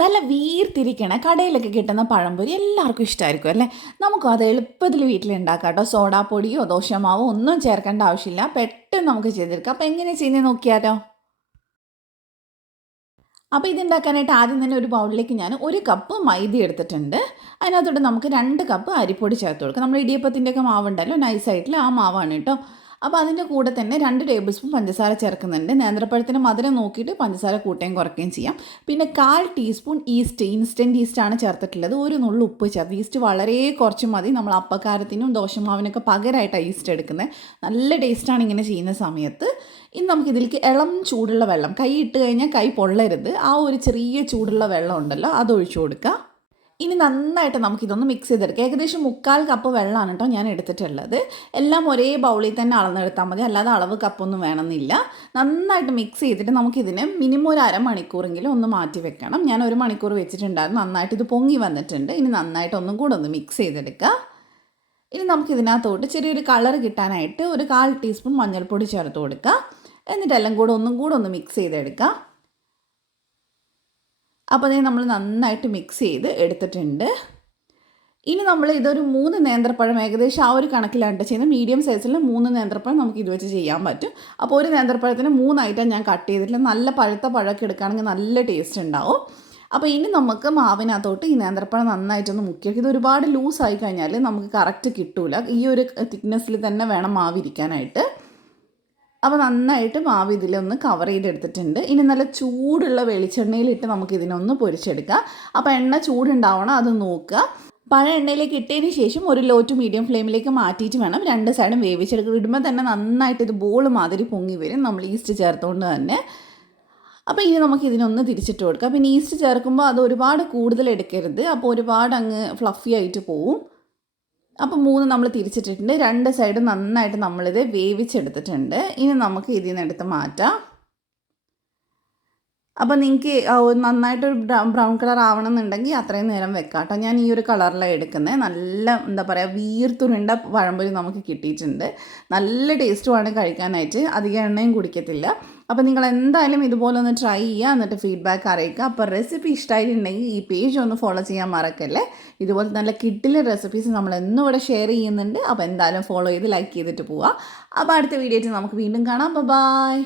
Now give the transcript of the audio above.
നല്ല വീർത്തിരിക്കണ കടയിലൊക്കെ കിട്ടുന്ന പഴംപൊരി എല്ലാവർക്കും ഇഷ്ടമായിരിക്കും അല്ലേ. നമുക്കും അത് എളുപ്പത്തിൽ വീട്ടിലുണ്ടാക്കാം കേട്ടോ. സോഡാപ്പൊടിയോ ദോശമാവോ ഒന്നും ചേർക്കേണ്ട ആവശ്യമില്ല, പെട്ടെന്ന് നമുക്ക് ചെയ്തെടുക്കാം. അപ്പോൾ എങ്ങനെ ചെയ്യുന്നത് നോക്കിയാലോ. അപ്പോൾ ഇതുണ്ടാക്കാനായിട്ട് ആദ്യം തന്നെ ഒരു ബൗളിലേക്ക് ഞാൻ 1 കപ്പ് മൈദ എടുത്തിട്ടുണ്ട്. അതിനകത്തോട്ട് നമുക്ക് 2 കപ്പ് അരിപ്പൊടി ചേർത്ത് കൊടുക്കാം. നമ്മൾ ഇടിയപ്പത്തിൻ്റെയൊക്കെ മാവുണ്ടല്ലോ, നൈസായിട്ടുള്ള ആ മാവാണ് കേട്ടോ. അപ്പോൾ അതിൻ്റെ കൂടെ തന്നെ 2 ടേബിൾ സ്പൂൺ പഞ്ചസാര ചേർക്കുന്നുണ്ട്. നേന്ത്രപ്പഴത്തിന് മധുരം നോക്കിയിട്ട് പഞ്ചസാര കൂട്ടുകയും കുറയ്ക്കുകയും ചെയ്യാം. പിന്നെ 1/4 ടീസ്പൂൺ ഈസ്റ്റ്, ഇൻസ്റ്റൻറ്റ് ഈസ്റ്റാണ് ചേർത്തിട്ടുള്ളത്. ഒരു നുള്ളു ഉപ്പ് ചേർത്ത്. ഈസ്റ്റ് വളരെ കുറച്ച് മതി. നമ്മൾ അപ്പക്കാരത്തിനും ദോശമാവിനൊക്കെ പകരമായിട്ടാണ് ഈസ്റ്റ് എടുക്കുന്നത്. നല്ല ടേസ്റ്റാണ് ഇങ്ങനെ ചെയ്യുന്ന സമയത്ത്. ഇനി നമുക്കിതിലേക്ക് ഇളം ചൂടുള്ള വെള്ളം, കൈ ഇട്ട് കഴിഞ്ഞാൽ കൈ പൊള്ളരുത്, ആ ഒരു ചെറിയ ചൂടുള്ള വെള്ളം ഉണ്ടല്ലോ അതൊഴിച്ചു കൊടുക്കുക. ഇനി നന്നായിട്ട് നമുക്കിതൊന്ന് മിക്സ് ചെയ്തെടുക്കാം. ഏകദേശം 1/4 കപ്പ് വെള്ളമാണ് കേട്ടോ ഞാൻ എടുത്തിട്ടുള്ളത്. എല്ലാം ഒരേ ബൗളിൽ തന്നെ അളന്നെടുത്താൽ മതി, അല്ലാതെ അളവ് കപ്പൊന്നും വേണമെന്നില്ല. നന്നായിട്ട് മിക്സ് ചെയ്തിട്ട് നമുക്കിതിന് മിനിമം ഒരു അരമണിക്കൂറെങ്കിലും ഒന്ന് മാറ്റി വെക്കണം. ഞാൻ 1 മണിക്കൂർ വെച്ചിട്ടുണ്ടായിരുന്നു. നന്നായിട്ട് ഇത് പൊങ്ങി വന്നിട്ടുണ്ട്. ഇനി നന്നായിട്ട് ഒന്നും കൂടെ ഒന്ന് മിക്സ് ചെയ്തെടുക്കുക. ഇനി നമുക്കിതിനകത്തോട്ട് ചെറിയൊരു കളർ കിട്ടാനായിട്ട് ഒരു 1/4 ടീസ്പൂൺ മഞ്ഞൾപ്പൊടി ചേർത്ത് കൊടുക്കുക. എന്നിട്ടെല്ലാം കൂടെ ഒന്നും കൂടെ ഒന്ന് മിക്സ് ചെയ്തെടുക്കുക. അപ്പോൾ അതേ നമ്മൾ നന്നായിട്ട് മിക്സ് ചെയ്ത് എടുത്തിട്ടുണ്ട്. ഇനി നമ്മൾ ഇതൊരു 3 നേന്ത്രപ്പഴം, ഏകദേശം ആ ഒരു കണക്കിലാണ് ചെയ്യുന്നത്. മീഡിയം സൈസിൽ 3 നേന്ത്രപ്പഴം നമുക്ക് ഇത് വെച്ച് ചെയ്യാൻ പറ്റും. അപ്പോൾ ഒരു നേന്ത്രപ്പഴത്തിന് 3 ഞാൻ കട്ട് ചെയ്തിട്ടില്ല. നല്ല പഴുത്ത പഴമൊക്കെ എടുക്കുകയാണെങ്കിൽ നല്ല ടേസ്റ്റ് ഉണ്ടാവും. അപ്പോൾ ഇനി നമുക്ക് മാവിനകത്തോട്ട് ഈ നേന്ത്രപ്പഴം നന്നായിട്ടൊന്ന് മുക്കിയൊക്കെ, ഇത് ഒരുപാട് ലൂസായി കഴിഞ്ഞാൽ നമുക്ക് കറക്റ്റ് കിട്ടൂല. ഈ ഒരു തിക്നെസ്സിൽ തന്നെ വേണം മാവിരിക്കാനായിട്ട്. അപ്പോൾ നന്നായിട്ട് മാവ് ഇതിലൊന്ന് കവർ ചെയ്തെടുത്തിട്ടുണ്ട്. ഇനി നല്ല ചൂടുള്ള വെളിച്ചെണ്ണയിലിട്ട് നമുക്കിതിനൊന്ന് പൊരിച്ചെടുക്കാം. അപ്പോൾ എണ്ണ ചൂടുണ്ടാവണം, അത് നോക്കുക. പഴം എണ്ണയിലേക്ക് ഇട്ടതിന് ശേഷം ഒരു ലോ ടു മീഡിയം ഫ്ലെയിമിലേക്ക് മാറ്റിയിട്ട് വേണം 2 സൈഡും വേവിച്ചെടുക്കുക. ഇടുമ്പോൾ തന്നെ നന്നായിട്ട് ഇത് ബോൾ മാതിരി പൊങ്ങി വരും, നമ്മൾ ഈസ്റ്റ് ചേർത്തുകൊണ്ട് തന്നെ. അപ്പോൾ ഇനി നമുക്ക് ഇതിനൊന്ന് തിരിച്ചിട്ട് കൊടുക്കാം. പിന്നെ ഈസ്റ്റ് ചേർക്കുമ്പോൾ അത് ഒരുപാട് കൂടുതൽ എടുക്കരുത്, അപ്പോൾ ഒരുപാട് അങ്ങ് ഫ്ലഫി ആയിട്ട് പോവും. അപ്പോൾ 3 നമ്മൾ തിരിച്ചിട്ടിട്ടുണ്ട്. 2 സൈഡും നന്നായിട്ട് നമ്മളിത് വേവിച്ചെടുത്തിട്ടുണ്ട്. ഇനി നമുക്ക് ഇതിൽ നിന്ന് എടുത്ത് മാറ്റാം. അപ്പോൾ നിങ്ങൾക്ക് നന്നായിട്ടൊരു ബ്രൗൺ കളർ ആവണമെന്നുണ്ടെങ്കിൽ അത്രയും നേരം വെക്കാം കേട്ടോ. ഞാൻ ഈ ഒരു കളറിലാണ് എടുക്കുന്നത്. നല്ല എന്താ പറയുക, വീർത്തുരുണ്ട പഴംപൊരി നമുക്ക് കിട്ടിയിട്ടുണ്ട്. നല്ല ടേസ്റ്റുമാണ് കഴിക്കാനായിട്ട്, അധികം എണ്ണയും കുടിക്കത്തില്ല. അപ്പോൾ നിങ്ങൾ എന്തായാലും ഇതുപോലെ ഒന്ന് ട്രൈ ചെയ്യുക, എന്നിട്ട് ഫീഡ്ബാക്ക് അറിയിക്കുക. അപ്പോൾ റെസിപ്പി ഇഷ്ടമായിട്ടുണ്ടെങ്കിൽ ഈ പേജ് ഒന്ന് ഫോളോ ചെയ്യാൻ മറക്കല്ലേ. ഇതുപോലെ നല്ല കിഡിലെ റെസിപ്പീസ് നമ്മൾ എന്നും ഇവിടെ ഷെയർ ചെയ്യുന്നുണ്ട്. അപ്പോൾ എന്തായാലും ഫോളോ ചെയ്ത് ലൈക്ക് ചെയ്തിട്ട് പോവുക. അപ്പോൾ അടുത്ത വീഡിയോ ആയിട്ട് നമുക്ക് വീണ്ടും കാണാം. ബൈ.